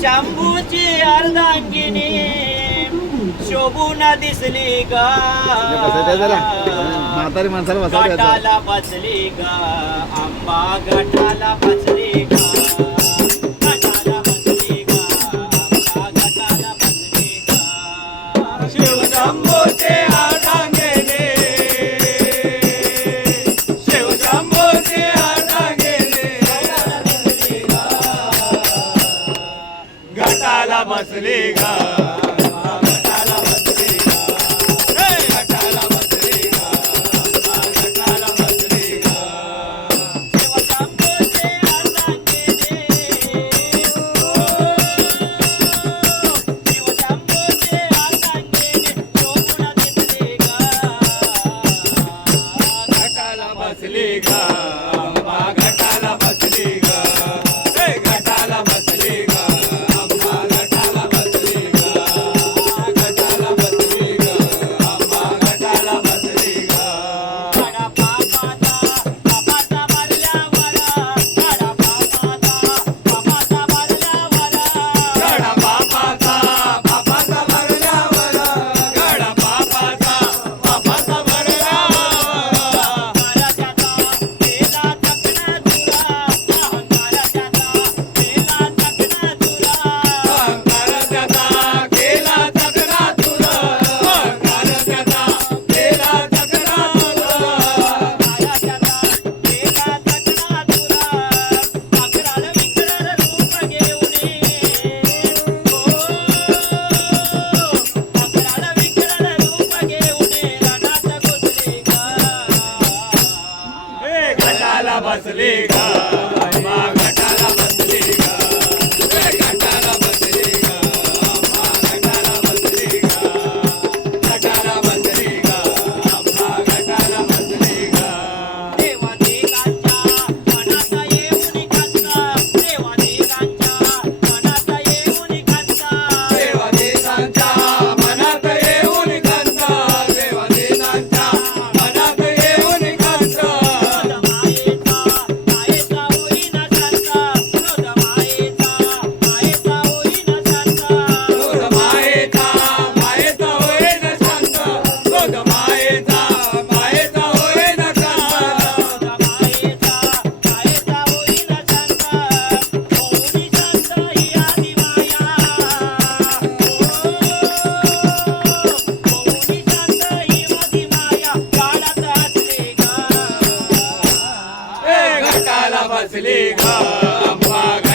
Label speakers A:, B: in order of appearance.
A: शंभूची अर्धांगिनी. शोभून दिसली ग.
B: म्हातारी
A: बसली गा. आंबा गटाला बसली गा. la masliga Brava liga. आम्हाला बसली ग